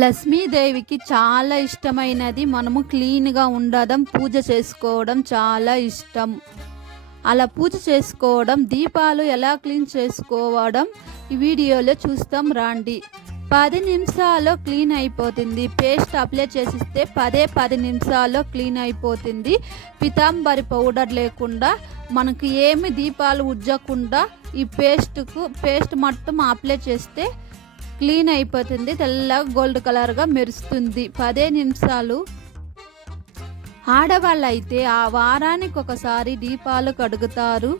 లక్ష్మీదేవికి చాలా ఇష్టమైనది. మనము క్లీన్గా ఉండడం పూజ చేసుకోవడం చాలా ఇష్టం. అలా పూజ చేసుకోవడం దీపాలు ఎలా క్లీన్ చేసుకోవడం ఈ వీడియోలో చూస్తాం. రాండి. పది నిమిషాల్లో క్లీన్ అయిపోతుంది. పేస్ట్ అప్లై చేసిస్తే పదే పది నిమిషాల్లో క్లీన్ అయిపోతుంది. పితాంబరి పౌడర్ లేకుండా మనకు ఏమి దీపాలు ఉజ్జకుండా ఈ పేస్ట్కు పేస్ట్ మొత్తం అప్లై చేస్తే క్లీన్ అయిపోతుంది తెల్లగా గోల్డ్ కలర్గా మెరుస్తుంది. పదే నిమిషాలు. ఆడవాళ్ళైతే ఆ వారానికి ఒకసారి దీపాలు కడుగుతారు.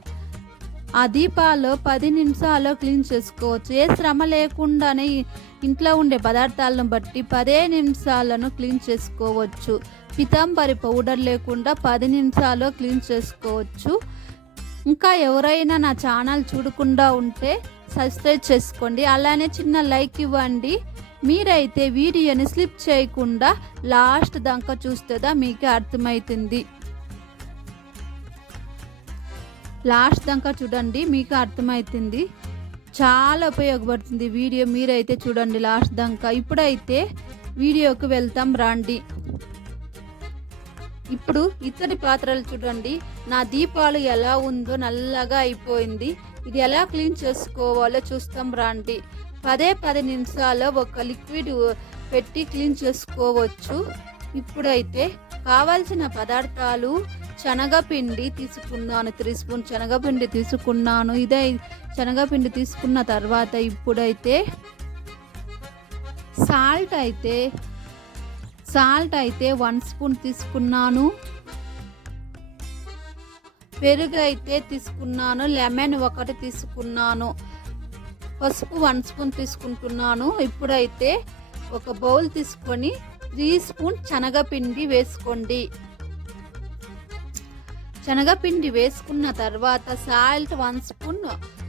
ఆ దీపాలు పది నిమిషాల్లో క్లీన్ చేసుకోవచ్చు. ఏ శ్రమ లేకుండానే ఇంట్లో ఉండే పదార్థాలను బట్టి పదే నిమిషాలను క్లీన్ చేసుకోవచ్చు. పితాంబరి పౌడర్ లేకుండా పది నిమిషాల్లో క్లీన్ చేసుకోవచ్చు. ఇంకా ఎవరైనా నా ఛానల్ చూడకుండా ఉంటే సబ్స్క్రైబ్ చేసుకోండి. అలానే చిన్న లైక్ ఇవ్వండి. మీరైతే వీడియోని స్లిప్ చేయకుండా లాస్ట్ దాకా చూస్తేదా మీకు అర్థమవుతుంది లాస్ట్ దాకా చూడండి మీకు అర్థమవుతుంది చాలా ఉపయోగపడుతుంది వీడియో. మీరైతే చూడండి లాస్ట్ దాకా. ఇప్పుడైతే వీడియోకి వెళ్తాం రండి. ఇప్పుడు ఇతని పాత్రలు చూడండి. నా దీపాలు ఎలా ఉందో నల్లగా అయిపోయింది. ఇది ఎలా క్లీన్ చేసుకోవాలో చూస్తాం రండి. పదే పది నిమిషాల్లో ఒక లిక్విడ్ పెట్టి క్లీన్ చేసుకోవచ్చు. ఇప్పుడైతే కావాల్సిన పదార్థాలు శనగపిండి తీసుకున్నాను. త్రీ స్పూన్ శనగపిండి తీసుకున్నాను. ఇదే శనగపిండి తీసుకున్న తర్వాత ఇప్పుడైతే సాల్ట్ అయితే సాల్ట్ అయితే వన్ స్పూన్ తీసుకున్నాను. పెరుగు అయితే తీసుకున్నాను లెమన్ ఒకటి తీసుకున్నాను పసుపు వన్ స్పూన్ తీసుకుంటున్నాను. ఇప్పుడైతే ఒక బౌల్ తీసుకొని త్రీ స్పూన్ శనగపిండి వేసుకోండి. శనగపిండి వేసుకున్న తర్వాత సాల్ట్ వన్ స్పూన్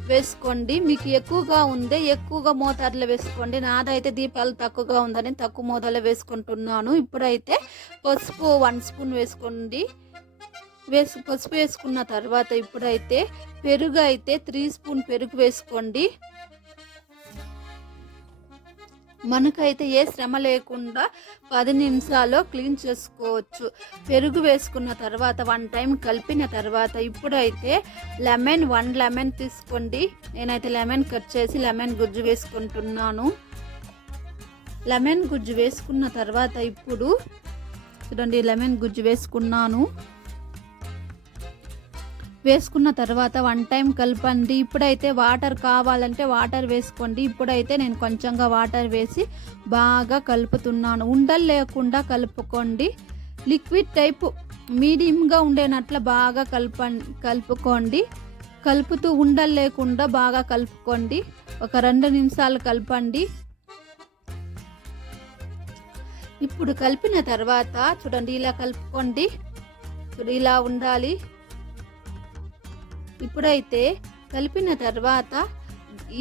వేసుకోండి. మీకు ఎక్కువగా ఉందే ఎక్కువగా మోతాదులో వేసుకోండి. నాదైతే దీపాలు తక్కువగా ఉందని తక్కువ మోతాదులో వేసుకుంటున్నాను. ఇప్పుడైతే పసుపు వన్ స్పూన్ వేసుకోండి. వేసు పసుపు వేసుకున్న తర్వాత ఇప్పుడైతే పెరుగు అయితే త్రీ స్పూన్ పెరుగు వేసుకోండి. మనకైతే ఏ శ్రమ లేకుండా పది నిమిషాల్లో క్లీన్ చేసుకోవచ్చు. పెరుగు వేసుకున్న తర్వాత వన్ టైం కలిపిన తర్వాత ఇప్పుడైతే లెమన్ వన్ లెమన్ తీసుకోండి. నేనైతే లెమన్ కట్ చేసి లెమన్ గుజ్జు వేసుకుంటున్నాను. లెమన్ గుజ్జు వేసుకున్న తర్వాత ఇప్పుడు చూడండి లెమన్ గుజ్జు వేసుకున్నాను. వేసుకున్న తర్వాత వన్ టైం కలపండి. ఇప్పుడైతే వాటర్ కావాలంటే వాటర్ వేసుకోండి. ఇప్పుడైతే నేను కొంచెంగా వాటర్ వేసి బాగా కలుపుతున్నాను. ఉండలు లేకుండా కలుపుకోండి. లిక్విడ్ టైప్ మీడియంగా ఉండేనట్లు బాగా కలప కలుపుకోండి. కలుపుతూ ఉండలు లేకుండా బాగా కలుపుకోండి. ఒక రెండు నిమిషాలు కలపండి. ఇప్పుడు కలిపిన తర్వాత చూడండి ఇలా కలుపుకోండి. ఇలా ఉండాలి. ఇప్పుడైతే కలిపిన తర్వాత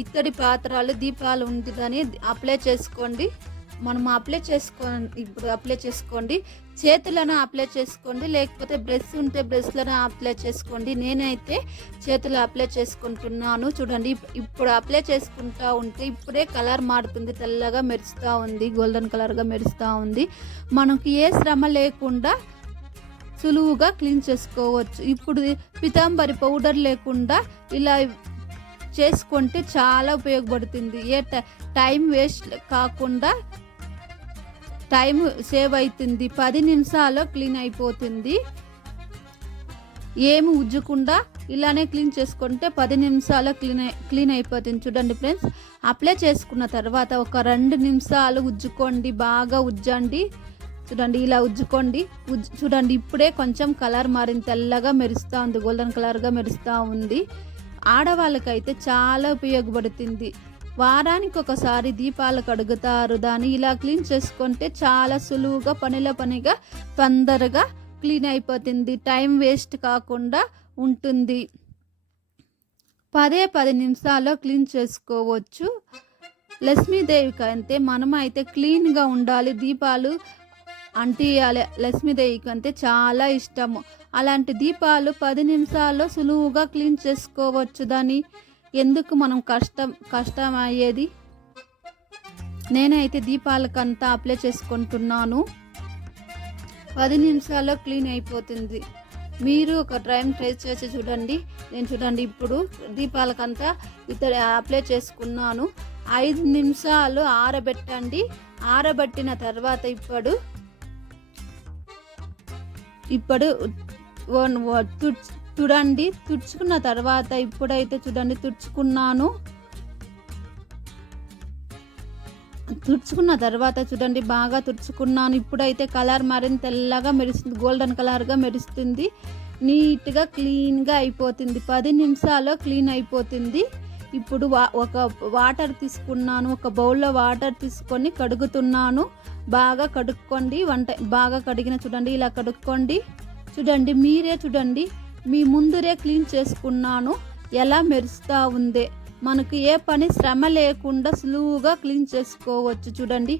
ఇత్తడి పాత్రలు దీపాలు ఉంటుందని అప్లై చేసుకోండి. మనం అప్లై చేసుకో ఇప్పుడు అప్లై చేసుకోండి. చేతులను అప్లై చేసుకోండి లేకపోతే బ్రష్ ఉంటే బ్రష్లను అప్లై చేసుకోండి. నేనైతే చేతులు అప్లై చేసుకుంటున్నాను. చూడండి ఇప్పుడు అప్లై చేసుకుంటా ఉంటే ఇప్పుడే కలర్ మారుతుంది. తెల్లగా మెరుస్తూ ఉంది గోల్డెన్ కలర్గా మెరుస్తూ ఉంది. మనకి ఏ శ్రమ లేకుండా సులువుగా క్లీన్ చేసుకోవచ్చు. ఇప్పుడు పితాంబరి పౌడర్ లేకుండా ఇలా చేసుకుంటే చాలా ఉపయోగపడుతుంది. ఏ టైం వేస్ట్ కాకుండా టైం సేవ్ అవుతుంది పది నిమిషాల్లో క్లీన్ అయిపోతుంది. ఏమి ఉజ్జకుండా ఇలానే క్లీన్ చేసుకుంటే పది నిమిషాలు క్లీన్ క్లీన్ అయిపోతుంది. చూడండి ఫ్రెండ్స్ అప్లై చేసుకున్న తర్వాత ఒక రెండు నిమిషాలు ఉజ్జుకోండి. బాగా ఉజ్జండి. చూడండి ఇలా ఉజ్జుకోండి. ఉజ్జు చూడండి ఇప్పుడే కొంచెం కలర్ మారింది తెల్లగా మెరుస్తూ ఉంది గోల్డెన్ కలర్గా మెరుస్తూ ఉంది. ఆడవాళ్ళకైతే చాలా ఉపయోగపడుతుంది. వారానికి ఒకసారి దీపాలు కడుగుతారు దాన్ని ఇలా క్లీన్ చేసుకుంటే చాలా సులువుగా పనిలో పనిగా తొందరగా క్లీన్ అయిపోతుంది. టైం వేస్ట్ కాకుండా ఉంటుంది. పదే పది నిమిషాల్లో క్లీన్ చేసుకోవచ్చు. లక్ష్మీదేవికి అయితే మనం అయితే క్లీన్గా ఉండాలి దీపాలు అంటే లక్ష్మీ దేవికి అంటే చాలా ఇష్టము. అలాంటి దీపాలు పది నిమిషాల్లో సులువుగా క్లీన్ చేసుకోవచ్చు దాన్ని ఎందుకు మనం కష్టం కష్టం అయ్యేది నేనైతే దీపాలకంతా అప్లై చేసుకుంటున్నాను. పది నిమిషాల్లో క్లీన్ అయిపోతుంది. మీరు ఒక టైం ట్రై చేసి చూడండి. నేను చూడండి ఇప్పుడు దీపాలకంతా ఇతర అప్లై చేసుకున్నాను. ఐదు నిమిషాలు ఆరబెట్టండి. ఆరబెట్టిన తర్వాత ఇప్పుడు ఇప్పుడు వన్- చూడండి తుడుచుకున్న తర్వాత ఇప్పుడైతే చూడండి తుడుచుకున్నాను. తుడుచుకున్న తర్వాత చూడండి బాగా తుడుచుకున్నాను. ఇప్పుడైతే కలర్ మరింత తెల్లగా మెరుస్తుంది గోల్డెన్ కలర్గా మెరుస్తుంది. నీట్గా క్లీన్గా అయిపోతుంది. పది నిమిషాల్లో క్లీన్ అయిపోతుంది. ఇప్పుడు వా ఒక వాటర్ తీసుకున్నాను ఒక బౌల్లో వాటర్ తీసుకొని కడుగుతున్నాను. బాగా కడుక్కోండి వంట బాగా కడిగిన చూడండి ఇలా కడుక్కోండి. చూడండి మీరే చూడండి మీ ముందురే క్లీన్ చేసుకున్నాను. ఎలా మెరుస్తూ ఉందే? మనకు ఏ పని శ్రమ లేకుండా సులువుగా క్లీన్ చేసుకోవచ్చు చూడండి.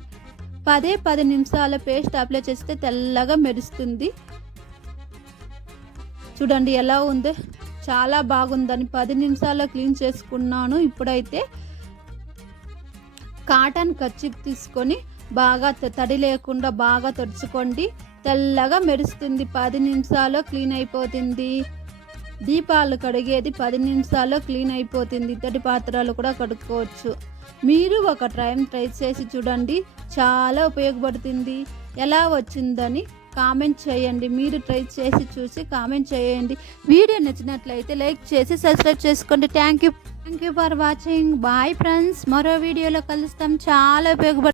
పదే పది నిమిషాల పేస్ట్ అప్లై చేస్తే తెల్లగా మెరుస్తుంది. చూడండి ఎలా ఉందో? చాలా బాగుందని పది నిమిషాల్లో క్లీన్ చేసుకున్నాను. ఇప్పుడైతే కాటన్ కచ్చిప్ తీసుకొని బాగా త- తడి లేకుండా బాగా తుడుచుకోండి. తెల్లగా మెరుస్తుంది. పది నిమిషాల్లో క్లీన్ అయిపోతుంది. దీపాలు కడిగేది పది నిమిషాల్లో క్లీన్ అయిపోతుంది. ఇత్తడి పాత్రలు కూడా కడుక్కోవచ్చు. మీరు ఒక టైం ట్రై చేసి చూడండి. చాలా ఉపయోగపడుతుంది. ఎలా వచ్చిందని కామెంట్ చేయండి. మీరు ట్రై చేసి చూసి కామెంట్ చేయండి. వీడియో నచ్చినట్లయితే లైక్ చేసి సబ్స్క్రైబ్ చేసుకోండి. Thank you. Thank you for watching. Bye friends. మరో వీడియోలో కలుస్తాం. చాలా ఉపయోగపడుతుంది.